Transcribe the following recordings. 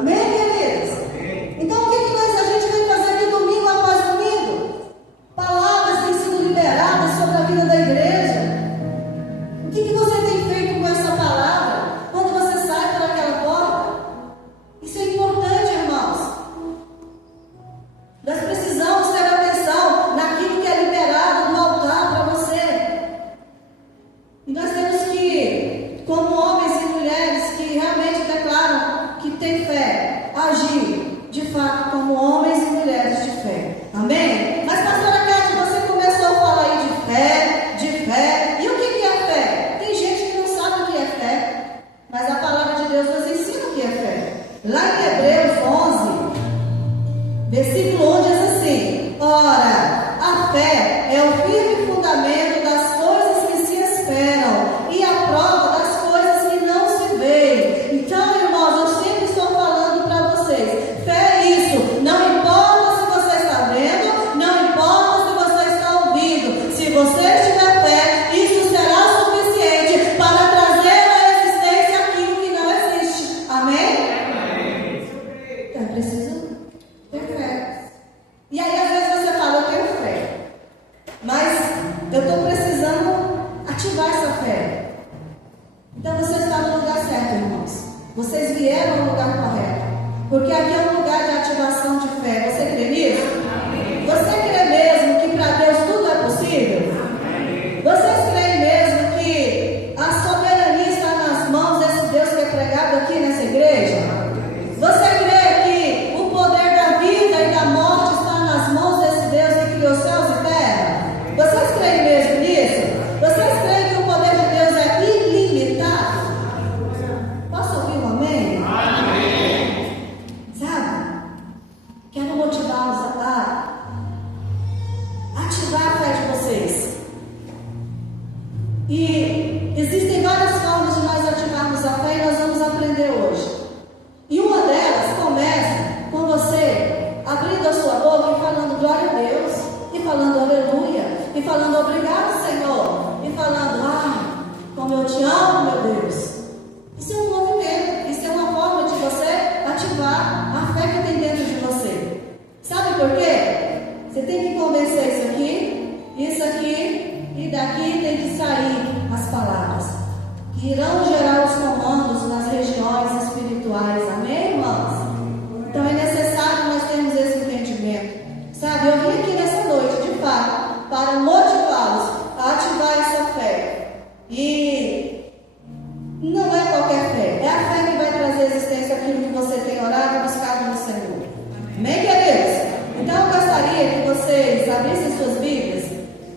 Amém, queridos? Então, o que a gente vem fazer aqui domingo após domingo? Palavras têm sido liberadas sobre a vida da igreja. O que você tem feito com essa palavra? Quando você sai por aquela porta? Isso é importante, irmãos. Nós precisamos ter atenção naquilo que é liberado no altar para você. E nós temos que, como homens e mulheres que realmente declaram que têm fé, agir de fato como homens e mulheres de fé. Amém? Mas, pastora Cátia, você começou a falar aí de fé. E o que é fé? Tem gente que não sabe o que é fé, mas a palavra de Deus nos ensina o que é fé. Lá em Hebreus 11, versículo 1 diz assim: ora, a fé é o firme fundamento das coisas que se esperam e a prova das coisas que não se veem. Então, irmãos, eu sempre estou falando para vocês, fé é isso. Não importa se você está vendo, não importa se você está ouvindo. Se você tiver fé, isso será suficiente para trazer à existência aquilo que não existe. Amém? É preciso ter fé. E aí, às vezes você fala, eu tenho fé, mas eu estou precisando ativar essa fé. Então você está no lugar certo, irmãos. Vocês vieram no lugar correto, porque aqui é um lugar de ativação de fé. Você crê nisso? Você crê mesmo que para Deus tudo é possível? Vocês creem mesmo que a soberania está nas mãos desse Deus que é pregado aqui nessa igreja? Você crê que o poder da vida e da morte está nas mãos desse Deus que criou céus e terra? Vocês creem mesmo nisso? Vocês creem que o poder de Deus é ilimitado? Posso ouvir um amém? Amém. Sabe? Quero motivá-los a ativar a fé de vocês. E existem várias formas de nós ativarmos a fé e nós vamos aprender hoje. E uma delas começa com você abrindo a sua boca e falando glória a Deus, e falando aleluia, e falando obrigado, Senhor, e falando, como eu te amo, meu Deus. Isso é um movimento, isso é uma forma de você ativar a fé que tem dentro de você. Sabe por quê? Você tem que convencer isso aqui, e daqui tem que sair as palavras que irão gerar os comandos nas regiões espirituais. Amém, irmãos? Então é necessário nós termos esse entendimento. Sabe, eu vim aqui nessa noite, de fato, para motivá-los a ativar essa fé. E não é qualquer fé, é a fé que vai trazer à existência aquilo que você tem orado e buscado no Senhor. Amém, queridos? Então eu gostaria que vocês abrissem suas Bíblias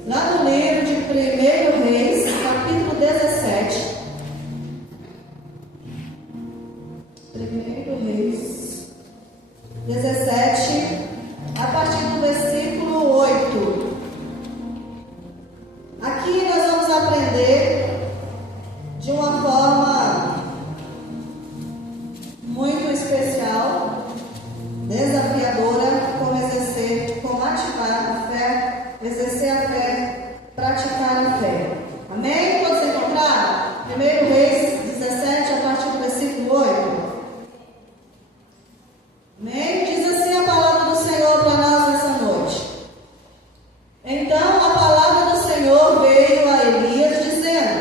lá no livro de 1 Reis, capítulo 17. 1 Reis 17, a partir do versículo 8. Aqui nós vamos aprender de uma forma muito especial, desafiadora, como ativar a fé, exercer a fé, praticar a fé. Amém? Todos encontraram? 1 Reis 17, a partir do versículo 8. Amém? Diz assim a palavra do Senhor para nós nessa noite. Então a palavra do Senhor veio a Elias dizendo: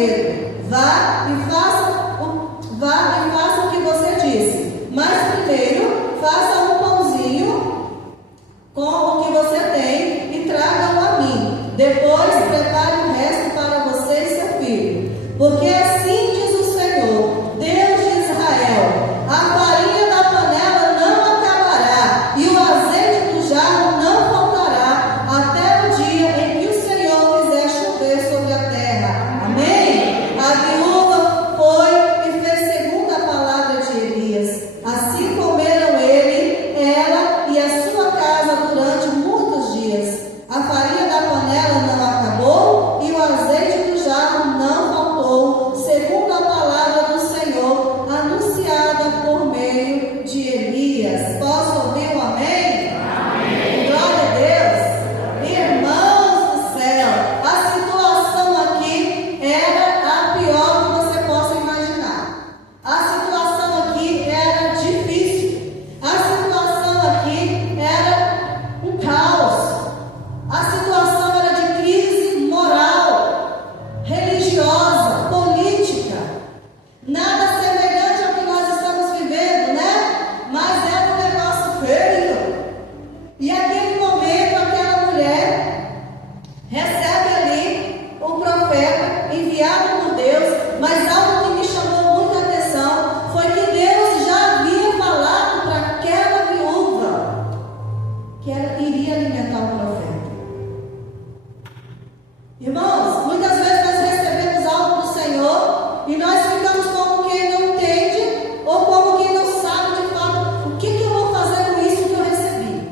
medo. Vá e faça o que você disse. Mas primeiro, faça um pãozinho com o que você tem e traga-o a mim. Depois, prepare o resto para você e seu filho. Porque assim diz o Senhor, Deus de Israel: a farinha da panela não acabará e o azeite do jarro não faltará até o dia em que o Senhor fizer chover sobre a terra. Amém? A viúva foi e fez segundo a palavra de Elias. Assim comeram ela e a sua casa durante muitos dias. A farinha da panela não acabou e o azeite do jarro não faltou, segundo a palavra do Senhor anunciada por meio de Elias. Posso ouvir um amém? Amém. Glória a Deus. Irmãos do céu, a situação aqui era a pior que você possa imaginar. A situação aqui era difícil. A situação aqui era um caos. A situação era de crise moral, religiosa, política. Nada semelhante ao que nós estamos vivendo, né? Mas era um negócio feio. E aquele momento, aquela mulher recebe ali o profeta enviado por Deus. Mas algo que me chamou muita atenção foi que Deus já havia falado para aquela viúva que ela iria alimentar o profeta. Irmãos, muitas vezes nós recebemos algo do Senhor e nós ficamos como quem não entende ou como quem não sabe de fato o que eu vou fazer com isso que eu recebi.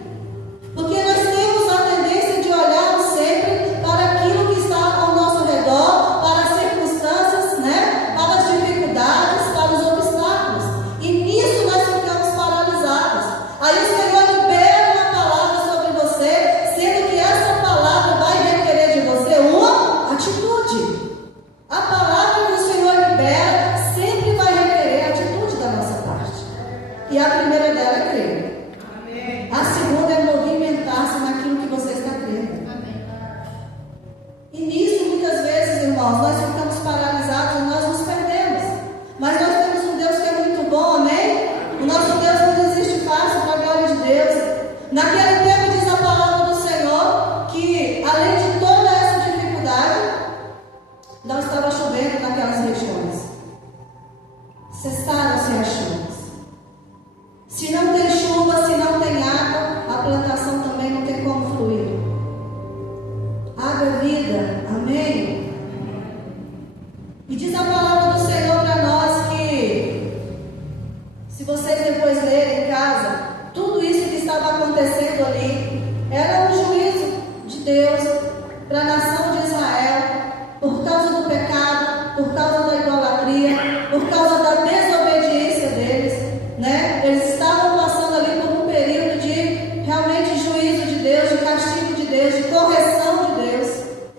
Porque nós temos a tendência de olhar sempre para aquilo que está ao nosso redor, para as circunstâncias, né? Para as dificuldades, para os obstáculos. E nisso nós ficamos paralisados. Aí o Senhor libera uma palavra sobre você, sendo que essa palavra vai requerer de você uma atitude. A palavra que o Senhor libera sempre vai requerer atitude da nossa parte. E a primeira dela é crer. Amém. A segunda é movimentar-se naquilo que você está crendo. Amém. E nisso, muitas vezes, irmãos, nós ficamos paralisados e nós nos perdemos. Mas nós temos um Deus que é muito bom, amém? O nosso Deus não desiste fácil, para a glória de Deus. Naquele tempo diz a palavra do Senhor que, além de toda essa dificuldade, não estava chovendo naquelas regiões. Cessaram-se as chuvas. Se não tem chuva, se não tem água, a plantação também não tem como fluir. Água é vida, amém? E diz a palavra do Senhor para nós que, se vocês depois lerem em casa, tudo isso que estava acontecendo ali era um juízo de Deus para a nação de Israel, por causa do pecado, por causa da idolatria, por causa da desobediência deles, né? Eles estavam passando ali por um período de realmente juízo de Deus, de castigo de Deus, de correção de Deus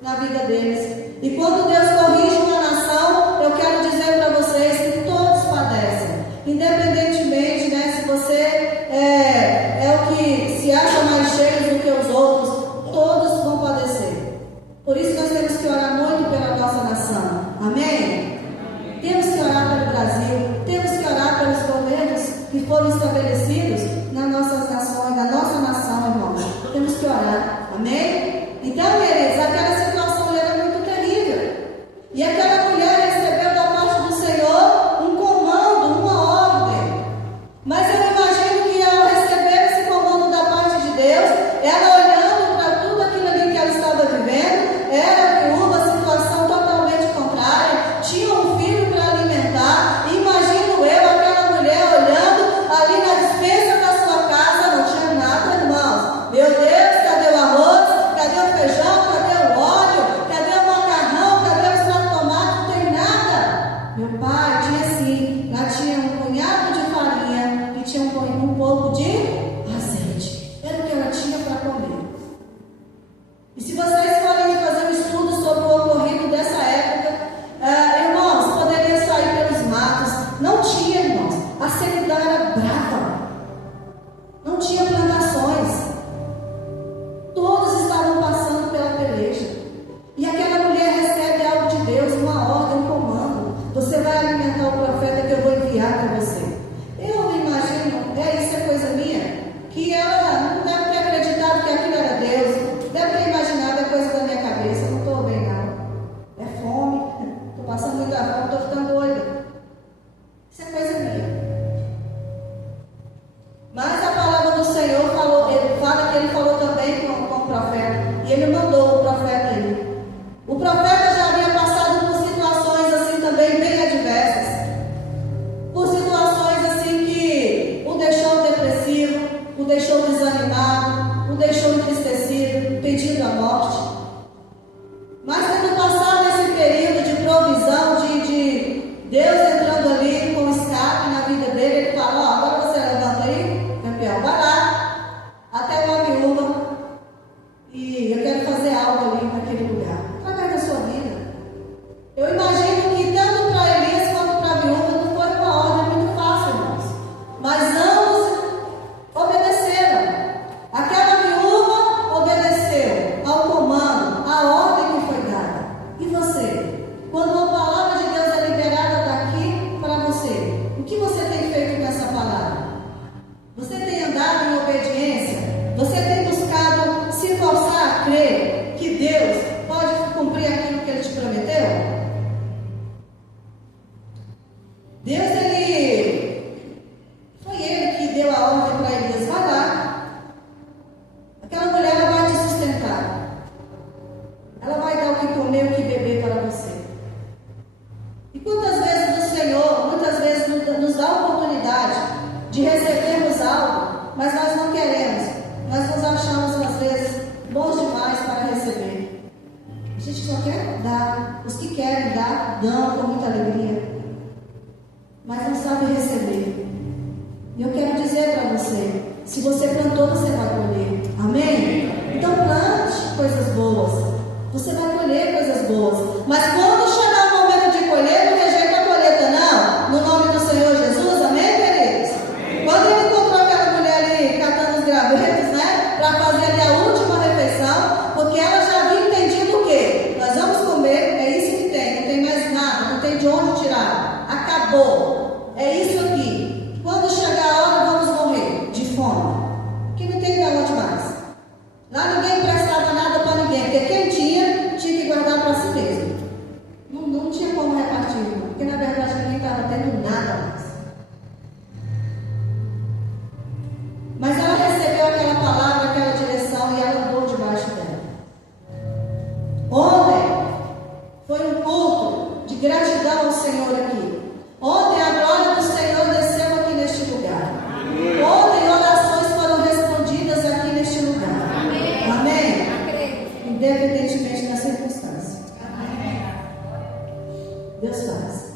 na vida deles. E quando Deus corrige uma nação, eu quero dizer para vocês que todos padecem, independentemente, né, se você é o que se acha mais cheio do que os outros, todos vão padecer. Por isso nós temos que orar muito pela nossa nação, amém? Temos que orar pelo Brasil, temos que orar pelos governos que foram estabelecidos nas nossas nações, na nossa nação, irmãos. Temos que orar, amém? Então, queridos, aquela situação era muito terrível. E aquela mulher recebeu da parte do Senhor um comando, uma ordem. Mas eu imagino que ao receber esse comando da parte de Deus, ela olhando para tudo aquilo ali que ela estava vivendo, era viúva, situação totalmente contrária, tinha um filho para alimentar. Imagino eu, aquela mulher olhando ali na despensa da sua casa, não tinha nada, irmãos. Meu Deus, cadê o arroz? Cadê o feijão? Cadê o óleo? Cadê o macarrão? Cadê o extrato de tomate? Não tem E quantas vezes o Senhor, muitas vezes nos dá a oportunidade de recebermos algo, mas nós não queremos. Nós nos achamos, às vezes, bons demais para receber. A gente só quer dar. Os que querem dar, dão com muita alegria. Mas não sabem receber. E eu quero dizer para você, se você plantou, você vai colher. Amém? Então plante coisas boas. Você vai colher coisas boas. Mas quando chegar o momento de colher, não rejeita a colheita, não. No nome do Senhor Jesus, amém, queridos? Amém. Quando ele encontrou aquela mulher ali, catando os gravetos, né? Para fazer ali a última refeição, porque ela já havia entendido o quê? Nós vamos comer, é isso que tem, não tem mais nada, não tem de onde tirar. Acabou. É isso aqui. Quando chegar a hora, vamos morrer de fome. Que não tem de onde mais. Lá ninguém prestava nada para ninguém, porque quem tinha que guardar para si mesmo. Não tinha como repartir, porque na verdade ninguém estava tendo nada mais. Mas ela recebeu aquela palavra, aquela direção e ela andou debaixo dela. Ontem foi um culto de gratidão ao Senhor aqui. Ontem a glória do Senhor desceu aqui neste lugar. Ontem orações foram respondidas aqui neste lugar. Amém? Independentemente da circunstância. Deus faz.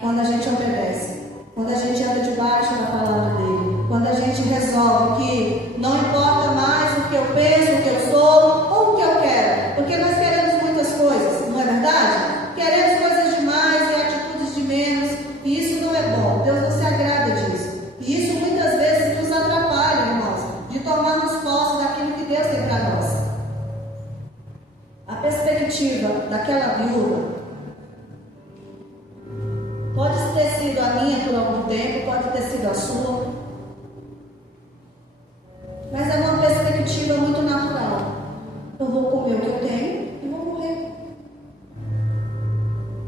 Quando a gente obedece, quando a gente anda debaixo da palavra dele, quando a gente resolve que não importa mais o que eu penso, o que eu sou ou o que eu quero, porque nós queremos muitas coisas, não é verdade? Queremos coisas demais e atitudes de menos, e isso não é bom. Deus não se agrada disso. E isso muitas vezes nos atrapalha, irmãos, de tomarmos posse daquilo que Deus tem para nós. A perspectiva daquela viúva pode ter sido a minha por algum tempo, pode ter sido a sua, mas é uma perspectiva muito natural. Eu vou comer o que eu tenho e vou morrer.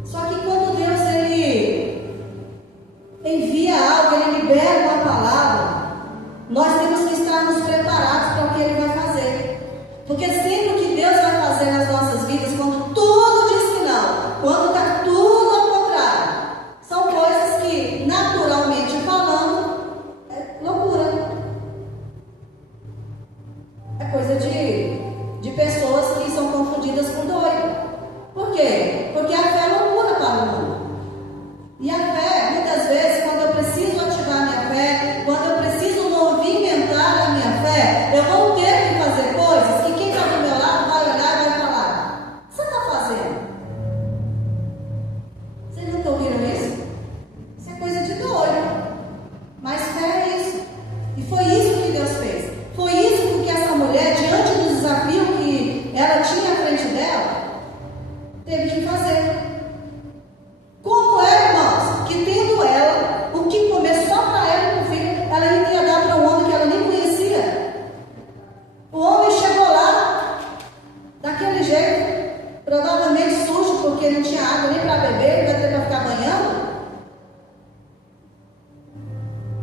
Só que quando Deus ele envia algo, ele libera uma palavra, nós temos que estarmos preparados para o que ele vai fazer. Porque sempre o que Deus vai fazer nas nossas vidas, quando tudo diz que não, quando está tudo ao contrário, são coisas que, naturalmente falando, é loucura. É coisa de pessoas que são confundidas com doido. Por quê? Porque a fé é loucura para o mundo. E a fé, muitas vezes, quando eu preciso ativar a minha fé, quando eu preciso movimentar a minha fé, eu vou ter que fazer coisas que quem está do meu lado vai olhar e vai falar: você está fazendo? Vocês nunca ouviram isso? Isso é coisa de doido. Mas fé é isso. E foi isso que Deus fez. Foi isso que essa mulher, diante do desafio que ela tinha à frente dela, teve que fazer. Como é, irmãos, que tendo ela, o que comer só para ela e para o filho, ela iria dar para um homem que ela nem conhecia. O homem chegou lá, daquele jeito, provavelmente sujo, porque não tinha água nem para beber, vai ter para ficar banhando.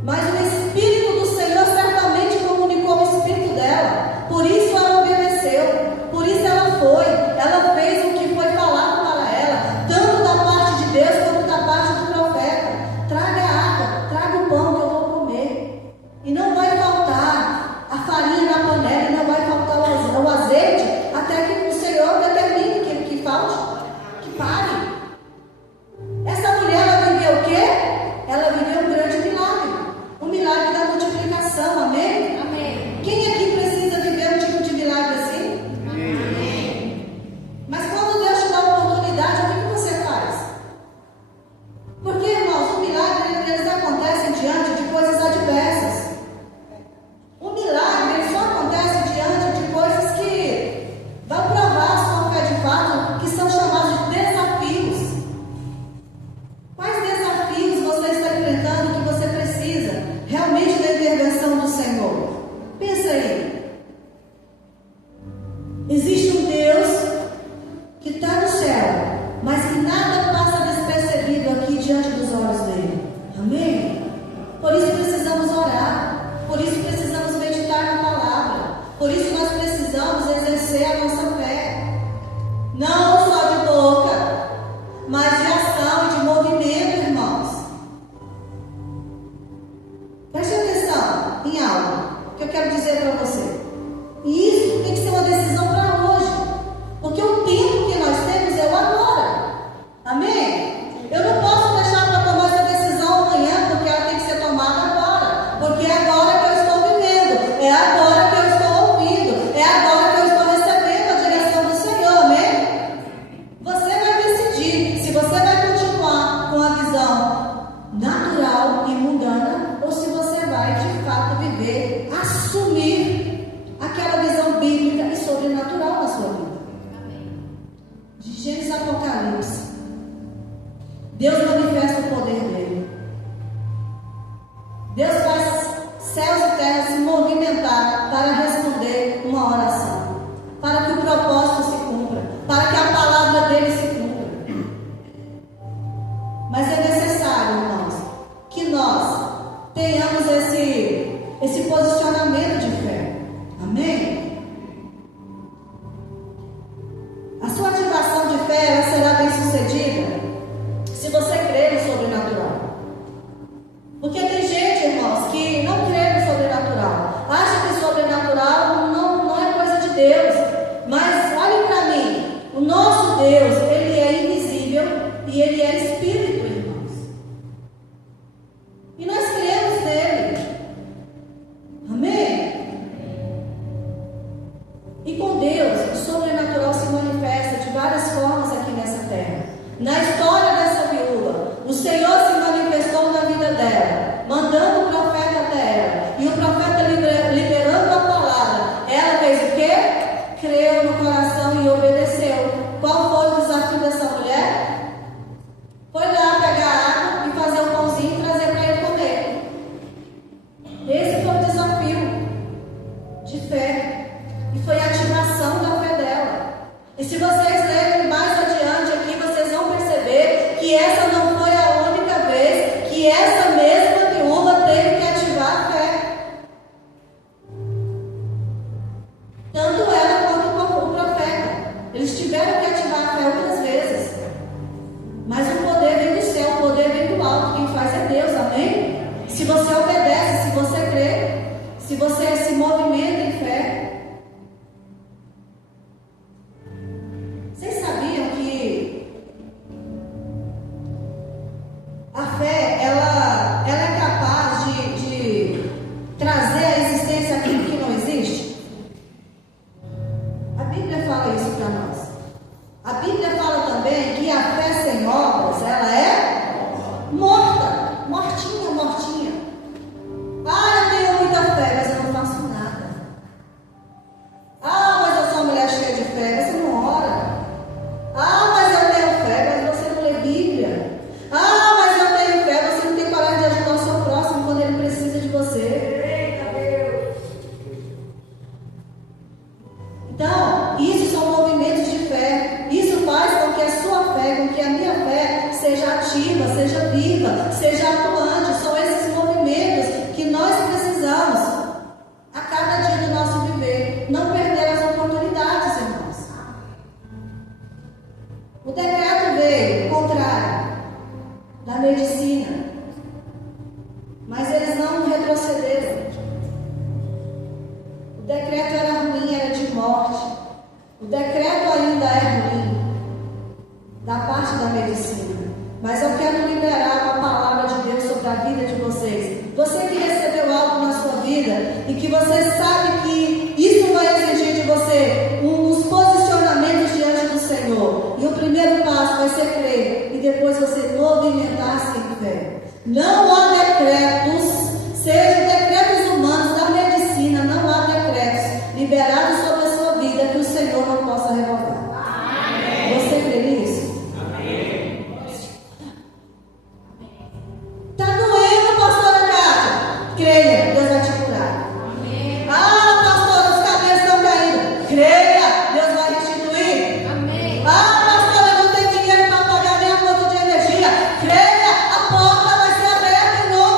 Mas o Espírito do Senhor certamente comunicou o Espírito dela. Por isso ela obedeceu, por isso ela foi, ela fez o que foi falado para ela, tanto da parte de Deus quanto da parte do profeta. Traga a água, traga o pão que eu vou comer. E não vai faltar a farinha na panela, e não vai faltar o azeite, até que o Senhor determine que falte, que pare. Essa mulher, ela viveu o quê? Ela viveu um grande milagre. O milagre da multiplicação, amém? Amém. Quem aqui precisa viver um tipo de milagre assim? Amém. Mas quando Deus te dá a oportunidade, o que você faz? Porque, irmãos, o milagre, eles acontecem diante de coisas adversas. O milagre, ele só acontece diante de coisas que vão provar a sua fé de fato, que são chamados de desafios. Quais desafios você está enfrentando que você precisa realmente da intervenção do Senhor? Pensa aí. Existe um Deus que está no céu, mas que nada passa despercebido aqui diante dos olhos dele. Amém? Por isso precisamos orar. Por isso precisamos meditar na palavra. Por isso nós precisamos exercer a nossa fé. Não só de boca, mas de ação e de movimento. aquela visão bíblica e sobrenatural na sua vida. De Gênesis a Apocalipse, Deus manifesta o poder dele. Deus faz céus e terra se movimentar para responder uma oração, para que o propósito se cumpra, para que a palavra dele se cumpra. Mas é necessário, irmãos, que nós tenhamos esse posicionamento de fé. Amém? A sua ativação de fé ela será bem sucedida se você crer no sobrenatural. Porque tem gente, irmãos, que não crê no sobrenatural, acha que o sobrenatural não é coisa de Deus. Mas olhem para mim, o nosso Deus, ele é invisível e ele é espírito, irmãos. E nós cremos nele. Amém? E com Deus, o sobrenatural se manifesta de várias formas aqui nessa terra. Na história dessa viúva, o Senhor se manifestou na vida dela, mandando o profeta até ela. E o profeta liberando a palavra. Ela fez o quê? Creu no coração e obedeceu. Qual foi o desafio dessa mulher? Foi lá pegar água e fazer um pãozinho e trazer para ele comer. Esse foi o desafio de fé. E foi a ativação da fé dela. E se vocês lerem mais adiante aqui, vocês vão perceber que essa não foi a única vez que essa mesma viúva teve que ativar a fé. Tanto ela quanto o profeta. Eles tiveram que ativar a fé outras vezes. Mas o poder vem do céu, o poder vem do alto. Quem faz é Deus, amém? Se você obedece, se você crê, se você se movimenta em fé. Vocês sabiam que a fé, ela é capaz de trazer à existência aquilo que não existe? A Bíblia fala isso para nós. A Bíblia fala também que a fé sem obras, ela é morta, mortinha, mortinha. Ah, eu tenho muita fé, mas eu não faço nada. Ah, mas eu sou uma mulher cheia de fé, você não ora. Ah, mas eu tenho fé, mas você não lê Bíblia. Ah, mas eu tenho fé, você não tem coragem de ajudar o seu próximo quando ele precisa de você. Então, isso são movimentos de fé. Isso faz com que a sua fé, com que a minha fé seja ativa, seja viva, seja atuante. São esses movimentos que nós precisamos a cada dia do nosso viver. Não perder as oportunidades, irmãos. O decreto veio contrário da medicina, mas eles não retrocederam. O decreto era ruim, era de morte. O decreto ainda é ruim da parte da medicina. Mas eu quero liberar a palavra de Deus sobre a vida de vocês. Você que recebeu algo na sua vida e que você sabe que isso vai exigir de você uns posicionamentos diante do Senhor. E o primeiro passo vai ser crer e depois você movimentar-se em fé. Não há decretos, sejam decretos humanos, da medicina, não há decretos liberados sobre a sua vida que o Senhor não possa revogar. Amém. Você crê nisso? Amém. Está doendo, pastora Cátia? Creia, Deus vai te curar. Amém. Ah, pastora, os cabelos estão caindo. Creia, Deus vai restituir. Amém. Ah, pastora, eu não tenho dinheiro para pagar nem a conta de energia. Creia, a porta vai ser aberta em nome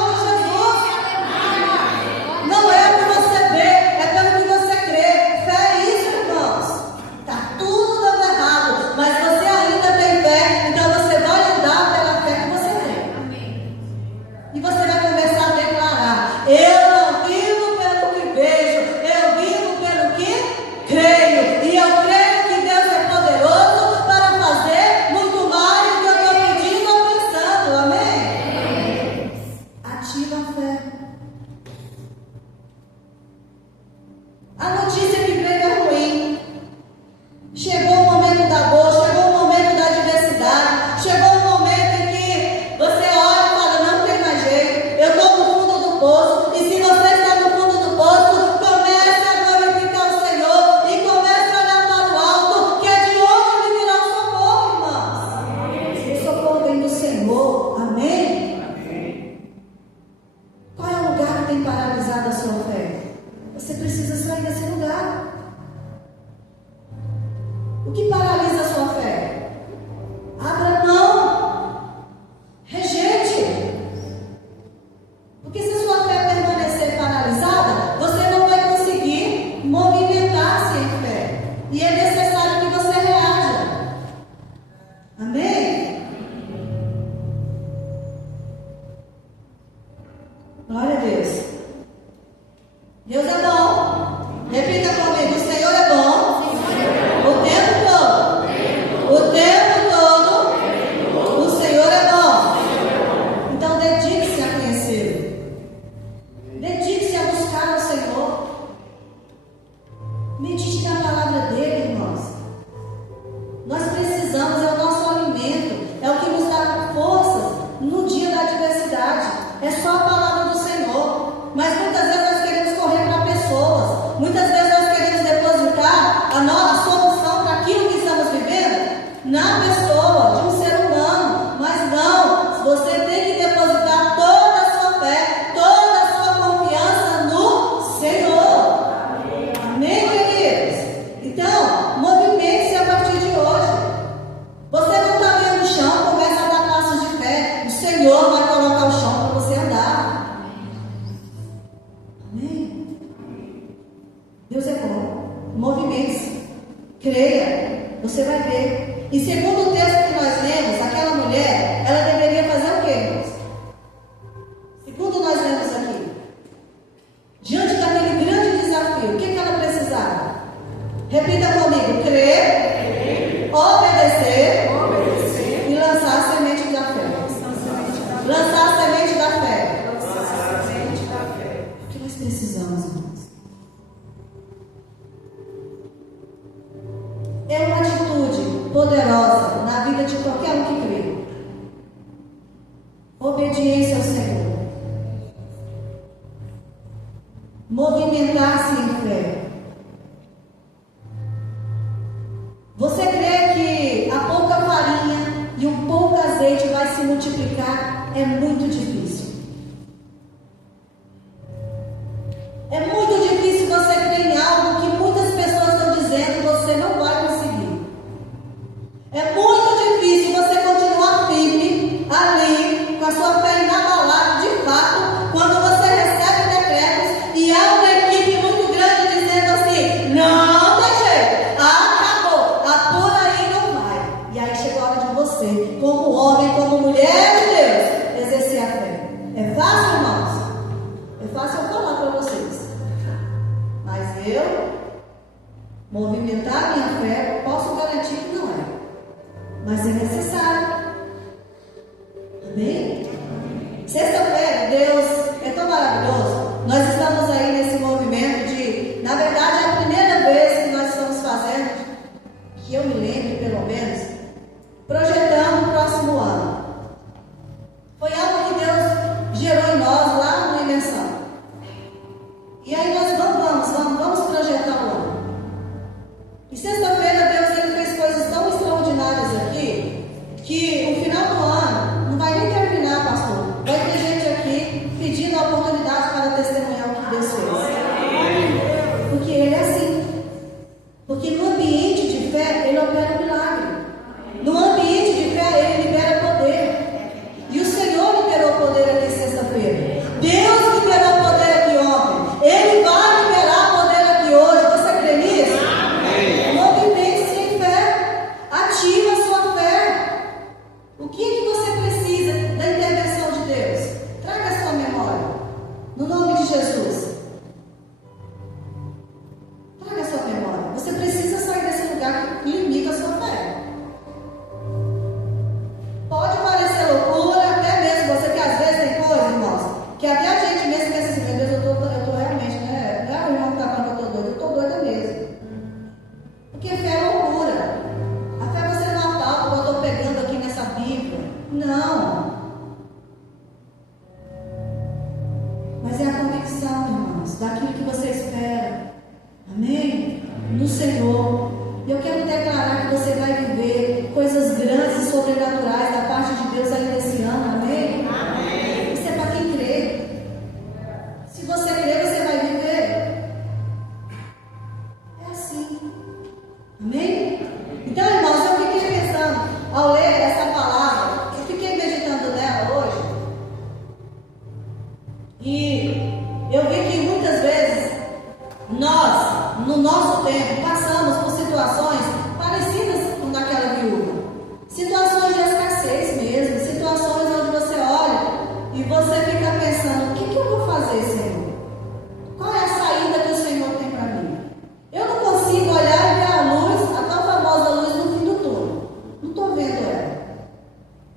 vida de qualquer um que crê. Obediência ao Senhor. Movimentar-se em fé. Você crê que a pouca farinha e o pouco azeite vai se multiplicar? É muito difícil. É muito difícil você crer em algo que muitas pessoas estão dizendo que você não vai conseguir. É muito difícil você continuar firme ali, com a sua fé inabalável, de fato, quando você recebe decretos e há uma equipe muito grande dizendo assim: não tem jeito, acabou, por aí não vai. E aí chegou a hora de você, como homem, como mulher de Deus, exercer a fé. É fácil, irmãos? É fácil eu falar para vocês. Mas eu movimentar minha fé, posso garantir que não é. Mas é necessário. Amém? Sexta-feira, Deus é tão maravilhoso. Nós estamos aí nesse movimento de, na verdade, é a primeira vez que nós estamos fazendo, que eu me lembro pelo menos, projetando o próximo ano. Foi algo que Deus gerou em nós lá no Imersão. E aí nós vamos projetar o ano. E sexta-feira Deus ele fez coisas tão extraordinárias aqui, que o final do ano não vai nem terminar, pastor. Vai ter gente aqui pedindo a oportunidade para testemunhar o que Deus fez. Porque Ele é assim. Porque no ambiente de fé, Ele opera milagre. No ambiente de fé, Ele libera poder. E o Senhor liberou poder aqui sexta-feira. Deus liberou poder aqui ontem. Ele vai liberar poder aqui hoje. Você crê nisso? Movimente-se em fé. Ativa a sua fé. O que é que você precisa da intervenção de Deus? Traga a sua memória. No nome de Jesus. Traga a sua memória. Você precisa sair desse lugar que limita a sua fé. Pode parecer loucura, até mesmo você que às vezes tem coisa, irmãos, que até a gente mesmo pensa assim: meu Deus, eu tô realmente, né? Não é o irmão que está falando que eu estou doida mesmo. Porque fé é loucura. A fé você não é tal como eu estou pegando aqui nessa Bíblia. Não. Mas é a convicção, irmãos, daquilo que você espera. Amém? No Senhor. E eu quero declarar que você vai viver coisas grandes e sobrenaturais da parte de Deus ainda esse ano. Amém? Amém. Isso é para quem crê. Se você crer, você vai viver. É assim. Amém? Então, irmãos, eu fiquei pensando, ao ler essa palavra, eu fiquei meditando nela hoje. E eu vi que muitas vezes nós, no nosso tempo, passamos por situações parecidas com daquela viúva. Situações de escassez mesmo, situações onde você olha e você fica pensando: o que eu vou fazer, Senhor? Qual é a saída que o Senhor tem para mim? Eu não consigo olhar e ver a luz, a tão famosa luz no fim do túnel. Não estou vendo ela.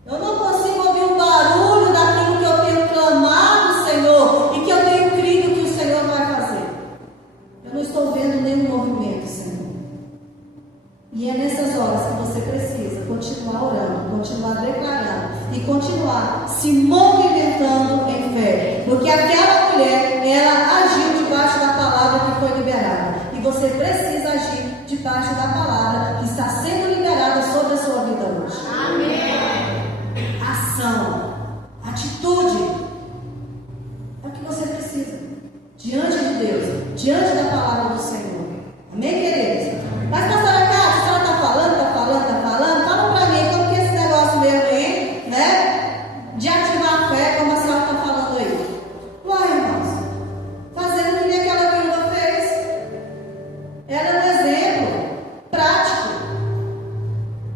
Eu não consigo ouvir o barulho daquilo que eu tenho clamado, Senhor, e que eu tenho crido que o Senhor vai fazer. Eu não estou vendo nenhum movimento, Senhor. E é nessas horas que você precisa continuar orando, continuar declarando e continuar se movimentando em fé. Porque aquela mulher, ela agiu debaixo da palavra que foi liberada. E você precisa agir debaixo da palavra que está sendo liberada sobre a sua vida hoje. Amém. Ação, atitude. É o que você precisa. Diante de Deus, diante da palavra do Senhor. Amém, queridos? Mas, pastora Cátia, a senhora está falando, fala para mim como que é esse negócio mesmo aí, né? De ativar a fé, como a senhora está falando aí. Uai, irmãos, fazendo que nem aquela viúva fez. Era um exemplo prático.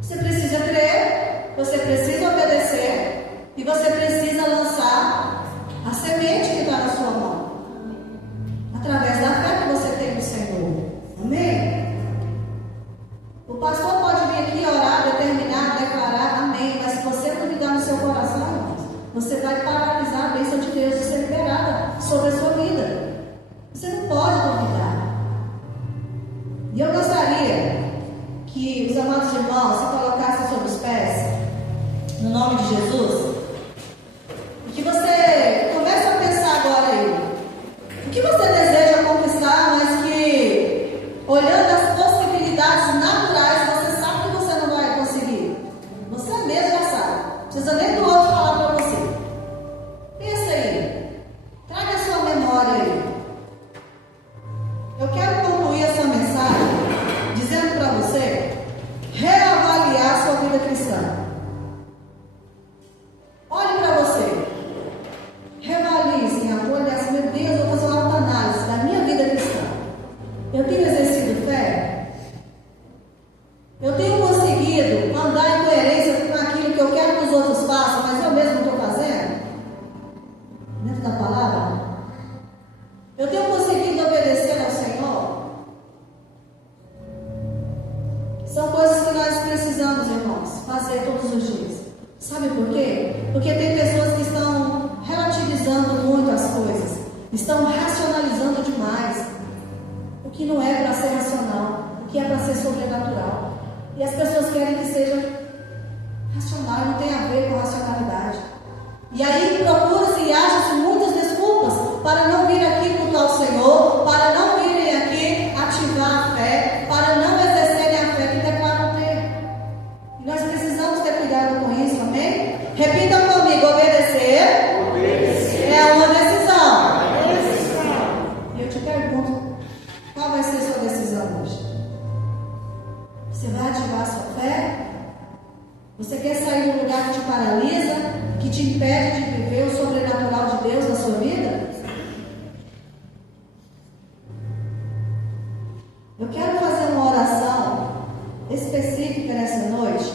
Você precisa crer, você precisa obedecer e você precisa lançar a semente que está na sua mão. Através da fé que você tem no Senhor. Amém? O pastor pode vir aqui orar, determinar, declarar, amém. Mas se você duvidar no seu coração, irmãos, você vai paralisar a bênção de Deus de ser liberada sobre a sua vida. Você não pode duvidar. E eu gostaria que os amados irmãos se colocassem sobre os pés. estão racionalizando demais o que não é para ser racional, o que é para ser sobrenatural. E as pessoas querem que seja racional, não tem a ver com racionalidade. E aí procura-se e acha-se muitas desculpas para não vir aqui cultuar o Senhor, para não virem aqui ativar a fé, para não exercerem a fé que declaram ter. E nós precisamos ter cuidado com isso, amém? Repitam comigo: obedecer, é uma decisão. E eu te pergunto, qual vai ser a sua decisão hoje? Você vai ativar a sua fé? Você quer sair do lugar que te paralisa, que te impede de viver o sobrenatural de Deus na sua vida? Eu quero fazer uma oração específica nessa noite.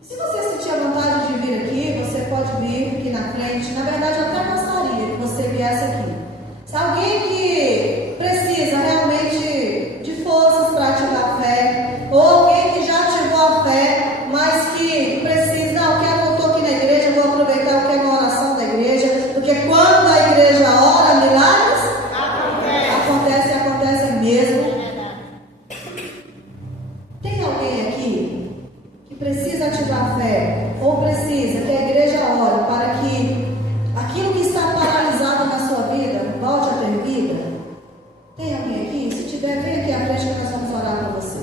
Se você sentir a vontade de vir aqui, você pode vir aqui na frente. Na verdade, eu até gostaria que você viesse aqui. Se alguém que precisa realmente de forças para ativar a fé, ou alguém que já ativou a fé, mas que precisa, não, eu estou aqui na igreja, eu vou aproveitar, eu quero uma oração da igreja, porque quando a igreja ora, milagres acontecem mesmo. Tem alguém aqui que precisa ativar a fé, ou precisa que a igreja ore para que aquilo que está paralisado na sua vida volte a ter vida? Tem alguém aqui? Se tiver, vem aqui à frente que nós vamos orar para você.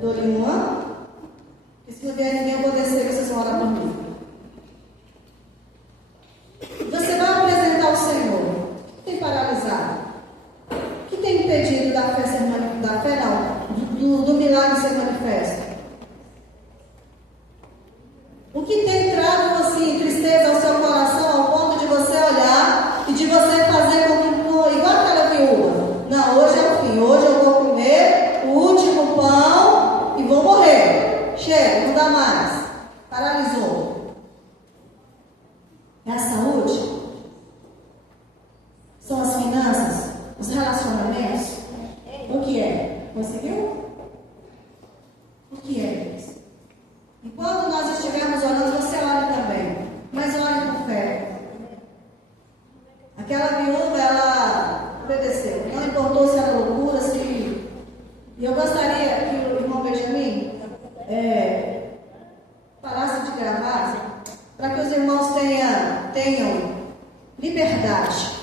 Dou-lhe uma. E se não vier ninguém, eu vou descer, vocês vão orar por mim. Você vai apresentar ao Senhor o que tem paralisado, o que tem impedido da fé ser do milagre ser manifesto. O que tem trago assim, tristeza ao seu coração, ao ponto de você olhar e de você fazer como igual aquela viúva. Não, hoje é o fim, hoje eu vou comer o último pão e vou morrer. Chega, não dá mais. Paralisou. É a saúde? São as finanças? Os relacionamentos? O que é? Conseguiu? O que é isso? E quando nós estivermos orando, você ore também. Mas ore com fé. Aquela viúva, ela obedeceu. Não importou se era loucura, se... E eu gostaria que o irmão Benjamin parasse de gravar, para que os irmãos tenham liberdade